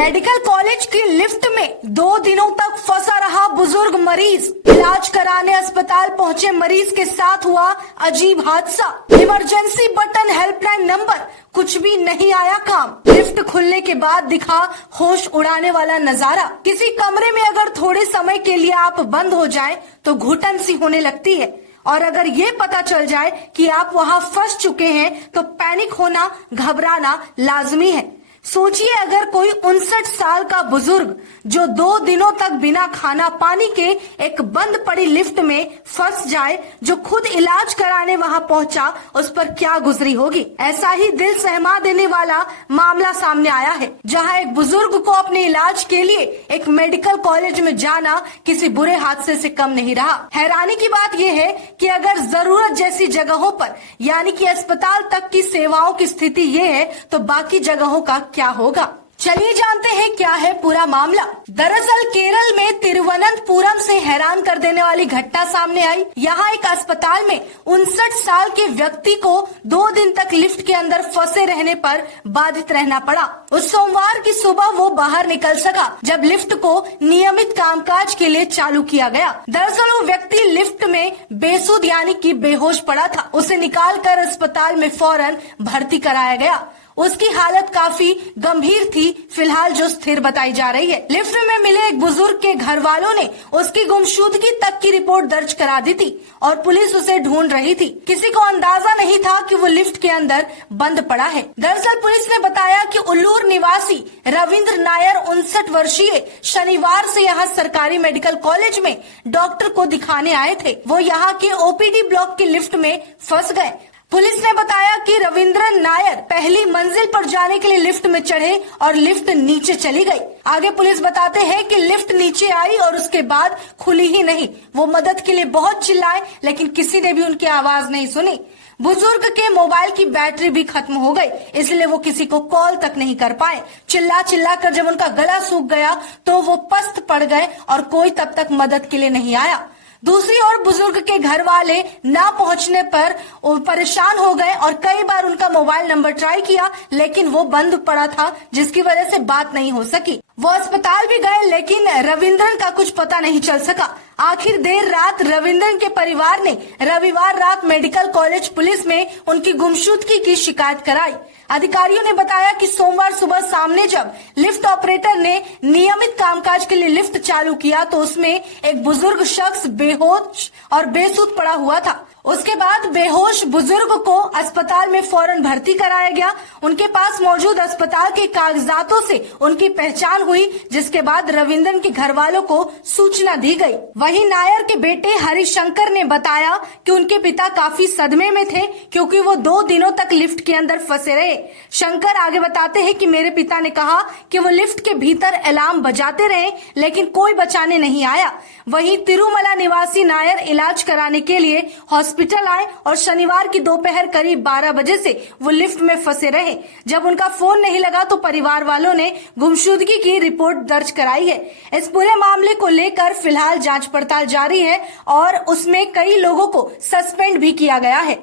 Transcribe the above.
Medical college की lift में 2 दिनों तक फंसा रहा बुजुर्ग मरीज। इलाज कराने अस्पताल पहुंचे मरीज के साथ हुआ अजीब हादसा। इमरजेंसी बटन, हेल्पलाइन नंबर, कुछ भी नहीं आया काम। लिफ्ट खुलने के बाद दिखा होश उड़ाने वाला नजारा। किसी कमरे में अगर थोड़े समय के लिए आप बंद हो जाएं तो घुटन सी होने लगती है, और अगर ये पता चल जाए कि आप वहां फंस चुके हैं तो पैनिक होना, घबराना लाजमी है। सोचिए, अगर कोई 59 साल का बुजुर्ग जो 2 दिनों तक बिना खाना पानी के एक बंद पड़ी लिफ्ट में फंस जाए, जो खुद इलाज कराने वहां पहुंचा, उस पर क्या गुजरी होगी। ऐसा ही दिल सहमा देने वाला मामला सामने आया है, जहां एक बुजुर्ग को अपने इलाज के लिए एक मेडिकल कॉलेज में जाना किसी बुरे हादसे से कम नहीं रहा। हैरानी की बात यह है कि अगर जरूरत जैसी जगहों पर यानी कि अस्पताल तक की सेवाओं की स्थिति ये है तो बाकी जगहों का क्या होगा। चलिए जानते हैं क्या है पूरा मामला। दरअसल केरल में तिरुवनंतपुरम से हैरान कर देने वाली घटना सामने आई। यहाँ एक अस्पताल में 59 साल के व्यक्ति को 2 दिन तक लिफ्ट के अंदर फंसे रहने पर बाधित रहना पड़ा। उस सोमवार की सुबह वो बाहर निकल सका जब लिफ्ट को नियमित कामकाज के लिए चालू किया गया। दरअसल वो व्यक्ति लिफ्ट में बेसुध यानी कि बेहोश पड़ा था। उसे निकाल कर अस्पताल में फौरन भर्ती कराया गया। उसकी हालत काफी गंभीर थी, फिलहाल जो स्थिर बताई जा रही है। लिफ्ट में मिले एक बुजुर्ग के घर वालों ने उसकी गुमशुदगी तक की रिपोर्ट दर्ज करा दी थी और पुलिस उसे ढूंढ रही थी। किसी को अंदाजा नहीं था कि वो लिफ्ट के अंदर बंद पड़ा है। दरअसल पुलिस ने बताया कि उल्लूर निवासी रविंद्र नायर 59 वर्षीय शनिवार से यहाँ सरकारी मेडिकल कॉलेज में डॉक्टर को दिखाने आए थे। वो यहाँ के ओपीडी ब्लॉक की लिफ्ट में फंस गए। पुलिस ने बताया कि रविंद्र नायर पहली मंजिल पर जाने के लिए लिफ्ट में चढ़े और लिफ्ट नीचे चली गई। आगे पुलिस बताते हैं कि लिफ्ट नीचे आई और उसके बाद खुली ही नहीं। वो मदद के लिए बहुत चिल्लाए, लेकिन किसी ने भी उनकी आवाज नहीं सुनी। बुजुर्ग के मोबाइल की बैटरी भी खत्म हो गई, इसलिए वो किसी को कॉल तक नहीं कर पाए। चिल्ला चिल्ला कर जब उनका गला सूख गया तो वो पस्त पड़ गए और कोई तब तक मदद के लिए नहीं आया। दूसरी ओर बुजुर्ग के घर वाले ना पहुंचने पर परेशान हो गए और कई बार उनका मोबाइल नंबर ट्राई किया, लेकिन वो बंद पड़ा था, जिसकी वजह से बात नहीं हो सकी। वो अस्पताल भी गए, लेकिन रविंद्रन का कुछ पता नहीं चल सका। आखिर देर रात रविंद्रन के परिवार ने रविवार रात मेडिकल कॉलेज पुलिस में उनकी गुमशुदगी की शिकायत कराई। अधिकारियों ने बताया कि सोमवार सुबह सामने जब लिफ्ट ऑपरेटर ने नियमित कामकाज के लिए लिफ्ट चालू किया तो उसमें एक बुजुर्ग शख्स बेहोश और बेसुध पड़ा हुआ था। उसके बाद बेहोश बुजुर्ग को अस्पताल में फौरन भर्ती कराया गया। उनके पास मौजूद अस्पताल के कागजातों से उनकी पहचान हुई, जिसके बाद रविंद्रन के घर वालों को सूचना दी गई। वहीं नायर के बेटे हरिशंकर ने बताया कि उनके पिता काफी सदमे में थे, क्योंकि वो 2 दिनों तक लिफ्ट के अंदर फंसे रहे। शंकर आगे बताते हैं कि मेरे पिता ने कहा कि वो लिफ्ट के भीतर अलार्म बजाते रहे, लेकिन कोई बचाने नहीं आया। वहीं तिरुमला निवासी नायर इलाज कराने के लिए हॉस्पिटल आए और शनिवार की दोपहर करीब 12 बजे से वो लिफ्ट में फंसे रहे। जब उनका फोन नहीं लगा तो परिवार वालों ने गुमशुदगी की रिपोर्ट दर्ज कराई है। इस पूरे मामले को लेकर फिलहाल जांच पड़ताल जारी है और उसमें कई लोगों को सस्पेंड भी किया गया है।